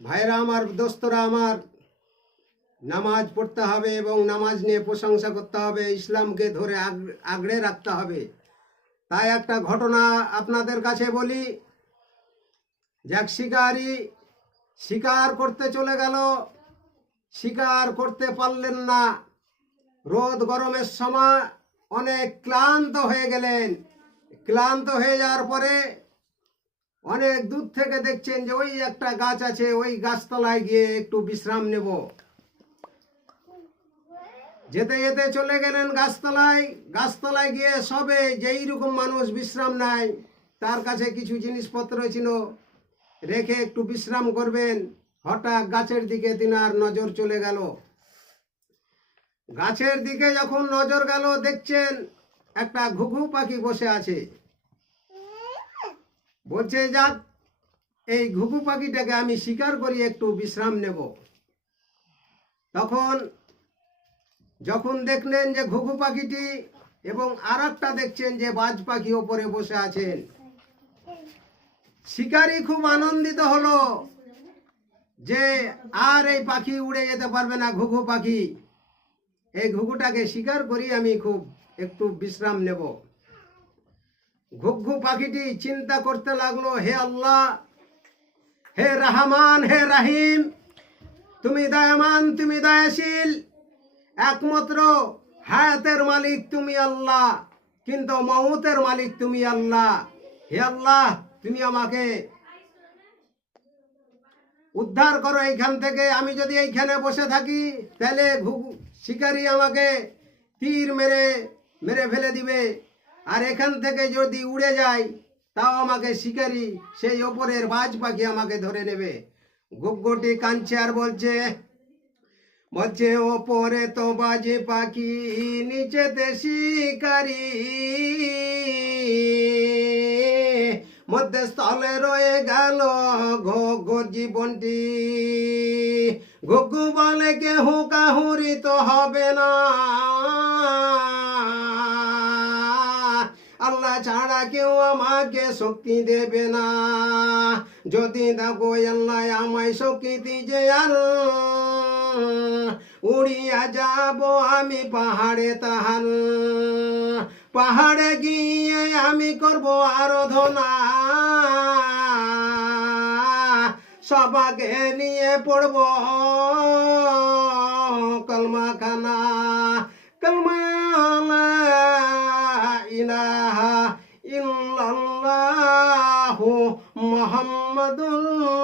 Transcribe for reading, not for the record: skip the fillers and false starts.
ভাইরা আমার, দোস্তরা আমার, নামাজ পড়তে হবে এবং নামাজ নিয়ে প্রশংসা করতে হবে, ইসলামকে ধরে আগড়ে রাখতে হবে। তাই একটা ঘটনা আপনাদের কাছে বলি। যাক, শিকার করতে চলে গেল, শিকার করতে পারলেন না। রোদ গরমের সময় অনেক ক্লান্ত হয়ে গেলেন। ক্লান্ত হয়ে যাওয়ার পরে অনেক দূর থেকে দেখছেন যে ওই একটা গাছ আছে, ওই গাছতলায় গিয়ে একটু বিশ্রাম নেব। যেতে যেতে চলে গেলেন গাছতলায়। গাছতলায় গিয়ে সবে যেই রকম মানুষ বিশ্রাম নেয়, তার কাছে কিছু জিনিসপত্র ছিল, রেখে একটু বিশ্রাম করবেন। হঠাৎ গাছের দিকে তিনার নজর চলে গেল। গাছের দিকে যখন নজর গেল, দেখছেন একটা ঘুঘু পাখি বসে আছে। বলছে, যাক, এই ঘুঘু পাখিটাকে আমি শিকার করি, একটু বিশ্রাম নেব। যখন দেখলেন যে ঘুঘু পাখিটি এবং আর একটা দেখছেন যে বাজ পাখি ওপরে বসে আছেন, শিকারী খুব আনন্দিত হলো যে আর এই পাখি উড়ে যেতে পারবে না, ঘুঘু পাখি, এই ঘুঘুটাকে শিকার করি, আমি খুব একটু বিশ্রাম নেব। ঘুঘু পাখিটি চিন্তা করতে লাগলো, হে আল্লাহ, হে রহমান, হে রাহিম, তুমি দয়ামান, তুমি দয়াশীল, একমাত্র হায়াতের মালিক তুমি আল্লাহ, কিন্তু মউতের মালিক তুমি আল্লাহ। হে আল্লাহ, তুমি আমাকে উদ্ধার করো এইখান থেকে। আমি যদি এইখানে বসে থাকি, তাহলে শিকারী আমাকে তীর মেরে মেরে ফেলে দিবে। আর এখান থেকে যদি উড়ে যায়, তাও আমাকে শিকারী, সেই ওপরের বাজ পাখি, আমাকে ধরে নেবে। ঘুঘুটি কাঁদছে আর বলছে, ওপরে তো বাজে পাখি, নিচেতে শিকারি, মধ্যে স্থলে রয়ে গেল ঘুঘু জীবনটি। ঘুঘু বলে, কেহু কাহুরি তো হবে না, আল্লাহ ছাড়া কেউ আমাকে শক্তি দেবে না। যদি দেখো আল্লাহ আমায় শক্তি দিয়ে, উড়িয়া যাব আমি পাহাড়ে তাহার। পাহাড়ে গিয়ে আমি করব আরাধনা, সবাকে নিয়ে পড়ব কলমা খানা। কলমা লা ইলাহা ইল্লাল্লাহু মুহাম্মাদুর